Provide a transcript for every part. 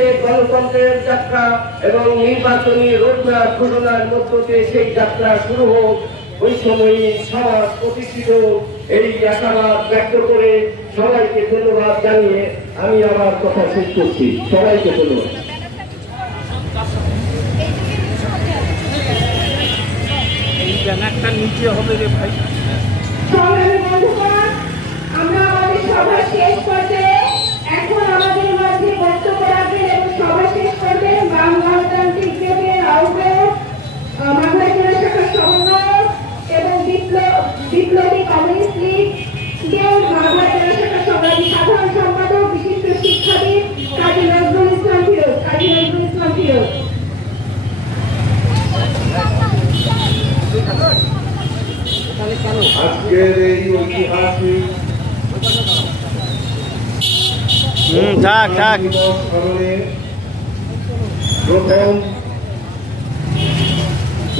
গণতন্ত্রের যাত্রা এবং নির্বাচনী রোডম্যাপ ঘোষণার মধ্য দিয়ে সেই যাত্রা শুরু হোক, ওই সময়ই সমাজ প্রতিষ্ঠিত এই আশাবাদ ব্যক্ত করে সবাইকে ধন্যবাদ জানিয়ে আমি আমার কথা শেষ করছি। সবাইকে ধন্যবাদ। নিচে হবে রে ভাই। আমরা আমাদের সভা শেষ করতে এখন আমাদের মাঝে বক্তব্য রাখবেন এবং সভা শেষ করবেন বাম গণতান্ত্রিক জোটের আহ্বায়ক মাগুরা জেলা শাখার সমন্বয়ক এবং বিপ্লবী কমিউনিস্ট লীগ মাগুরা জেলা শাখার সভাপতি সাধারণ সম্পাদক বিশিষ্ট শিক্ষাবিদ কাজী নজরুল ইসলাম ফিরোজ। আজকের এই ঐতিহাসিক প্রথম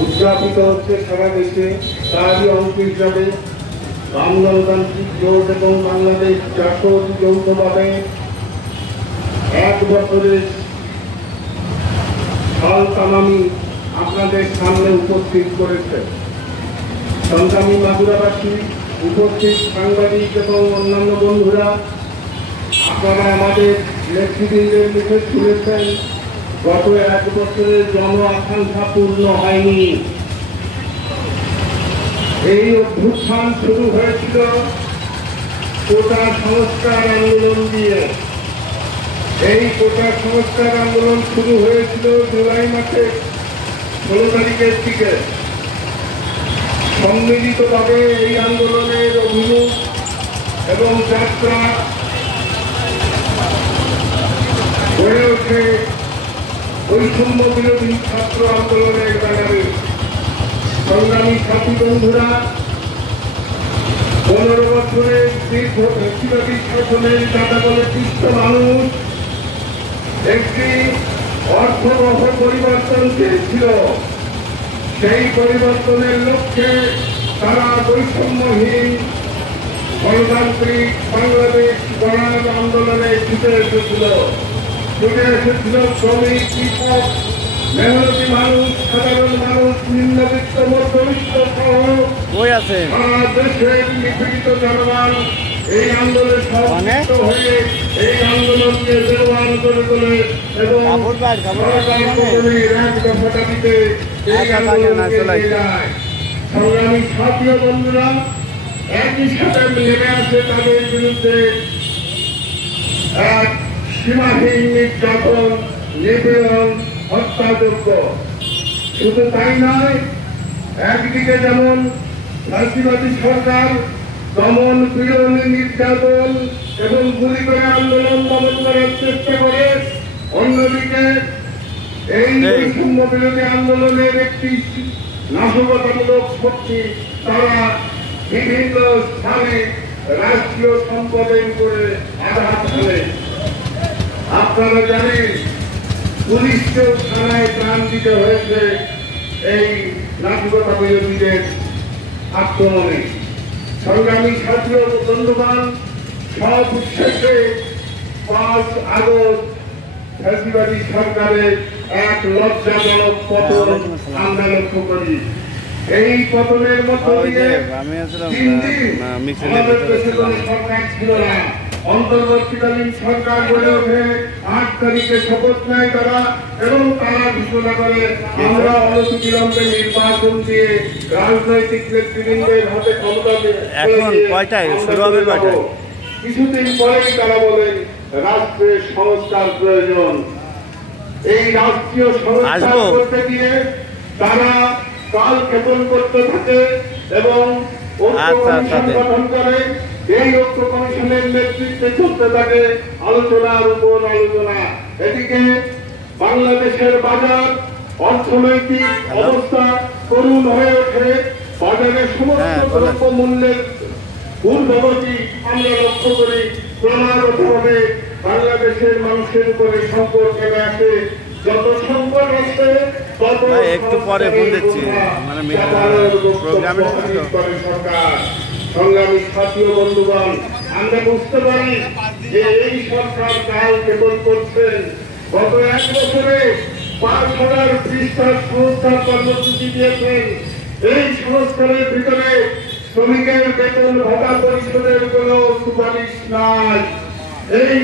উদযাপিত হচ্ছে সারা দেশে, তারই অংশ হিসাবে বাম গণতান্ত্রিক জোট এবং বাংলাদেশ জাসদ যৌথভাবে 1 বছরের সাল তামামি আপনাদের সামনে উপস্থিত করেছে। সংগ্রামী মাগুরাবাসী, উপস্থিত সাংবাদিক এবং অন্যান্য বন্ধুরা, আপনারা আমাদের নেতৃবৃন্দের মুখে শুনেছেন গত 1 বছরের জন আকাঙ্ক্ষা পূর্ণ হয়নি। এই অভ্যুত্থান শুরু হয়েছিল কোটা সংস্কার আন্দোলন দিয়ে। এই কোটা সংস্কার আন্দোলন শুরু হয়েছিল জুলাই মাসের 16 তারিখের দিকে। সম্মিলিতভাবে এই আন্দোলনের অভিমুখ এবং যাত্রা গড়ে ওঠে বৈষম্য বিরোধী ছাত্র আন্দোলনের ব্যানারে। সংগ্রামী সাথী বন্ধুরা, 15 বছরের দীর্ঘ ব্যক্তিবাদী শাসনের দাদাবলে পিষ্ট মানুষ একটি অর্থবহ পরিবর্তন চেয়েছিল। সেই পরিবর্তনের লক্ষ্যে তারা বৈষম্যহীন গণতান্ত্রিক বাংলাদেশ গড়ার আন্দোলনে ছুটে এসেছিল। শ্রমিক, কৃষক, মেহনতি মানুষ, সাধারণ মানুষ, নিম্নবিত্ত, মধ্যবিত্ত সহ সারা দেশের নিপীড়িত জনগণ এই আন্দোলনে সম্পৃক্ত হয়ে এই আন্দোলনকে জোরদার করে তোলে এবং এক দফা দাবিতে এই আন্দোলনকে নিয়ে যায়। সংগ্রামী সাথী বন্ধুরা, একই সাথে নেমে আসে তাদের বিরুদ্ধে এক সীমাহীন নির্যাতন, নিপীড়ন, হত্যাযজ্ঞ। শুধু তাই নয়, একদিকে যেমন ফ্যাসিবাদী সরকার দমন, পীড়ন, নির্যাতন এবং গুলি করে আন্দোলন দমন করার চেষ্টা করে, অন্যদিকে এই বৈষম্য বিরোধী আন্দোলনের একটি নাশকতামূলক শক্তি তারা বিভিন্ন স্থানে রাষ্ট্রীয় সম্পদের উপরে আঘাত করে। আপনারা জানেন, পুলিশকেও থানায় প্রাণ দিতে হয়েছে এই নাশকতা বিরোধীদের আক্রমণে। সংগ্রামী ছাত্র বন্ধুগণ, সব শেষে 5 আগস্ট ফ্যাসিবাদী সরকারের এক লজ্জাজনক পতন আমরা লক্ষ্য করি। এই পতনের মধ্য দিয়ে 3 দিন আমাদের দেশে কোনো সরকার ছিল না। অন্তর্বর্তীকালীন সরকার গড়ে ওঠে। 8 তারিখে শপথ নেয় তারা এবং তারা ঘোষণা করে আমরা অনতিবিলম্বে নির্বাচন দিয়ে রাজনৈতিক নেতৃবৃন্দের হাতে ক্ষমতা কিছুদিন পরেই তারা বলেন রাষ্ট্রের সংস্কার প্রয়োজন। এই রাষ্ট্রীয় সংস্কার করতে গিয়ে তারা কাল ক্ষেপণ করতে থাকে এবং গঠন করে। এই ঐক্য কমিশনের নেতৃত্বে চলতে থাকে আলোচনার উপর আলোচনা। এদিকে বাংলাদেশের বাজার অর্থনৈতিক অবস্থা করুণ হয়ে ওঠে। বাজারের সমস্ত দ্রব্য মূল্যের ঊর্ধ্বগতি আমরা লক্ষ্য করি। ক্রমাগতভাবে বাংলাদেশের মানুষের উপরে সংকট নেমে আসে। যত সংকট আসছে তত একটু পরে ফোন দিচ্ছি সরকার। সংগ্রামী সাথী বন্ধুগণ, আমরা বুঝতে পারি যে এই সরকার কাল কেবল করছেন গত 1 বছরে 5,000 পৃষ্ঠার সংস্কার কর্মসূচি দিয়েছেন। এই সংস্কারের ভিতরে শ্রমিকের বেতন ভাতা পরিশোধের কোনো সুপারিশ নাই। এই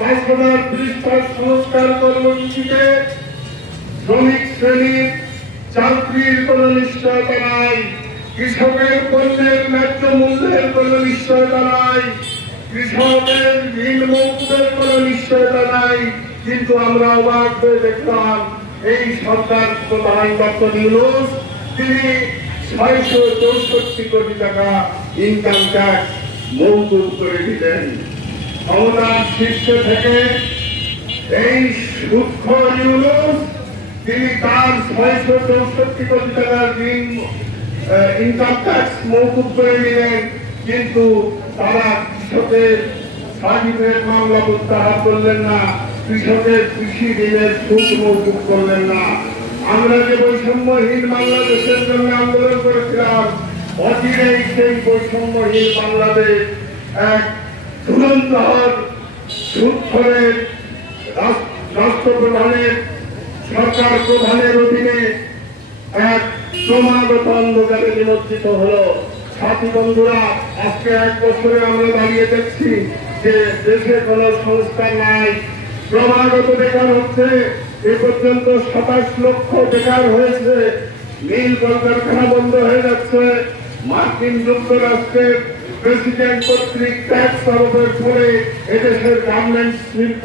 5,000 পৃষ্ঠার সংস্কার কর্মসূচিতে শ্রমিক শ্রেণীর চাকরির কোন নিশ্চয়তা নাই, কৃষকের পণ্যের ন্যায্য মূল্যের কোন নিশ্চয়তা নাই, কৃষকের ঋণ মৌকুবের কোন নিশ্চয়তা নাই। কিন্তু আমরা অবাক হয়ে দেখলাম এই সরকার প্রধান ডক্টর ইউনূস তিনি 664 কোটি টাকা ইনকাম ট্যাক্স মৌকুব করে দিলেন। ক্ষমতার শীর্ষে থেকে এই সূক্ষ্ম ইউনূস তিনি তার 664 কোটি টাকার ইনকাম ট্যাক্স মৌকুব করে নিলেন, কিন্তু তারা কৃষকের সার্টিফিকেট মামলা প্রত্যাহার করলেন না, কৃষকের কৃষি ঋণের সুদ মৌকুব করলেন না। আমরা যে বৈষম্যহীন বাংলাদেশের জন্য আন্দোলন করেছিলাম, অচিরেই সেই বৈষম্যহীন বাংলাদেশ এক ধুরন্ধর সুৎখরের রাষ্ট্রপ্রধানের সরকার প্রধানের অধীনে এক ক্রমাগত অন্ধকারে নিমজ্জিত হলো। সাথী বন্ধুরা, আজকে 1 বছরে আমরা দাঁড়িয়ে দেখছি যে দেশে কোনো সংস্কার নাই, ক্রমাগত বেকার হচ্ছে। এ পর্যন্ত 27 লক্ষ বেকার হয়েছে, মিল কলকারখানা বন্ধ হয়ে যাচ্ছে। মার্কিন যুক্তরাষ্ট্রের প্রেসিডেন্ট কর্তৃক ট্যাক্স আরোপের ফলে এদেশের গার্মেন্টস শিল্প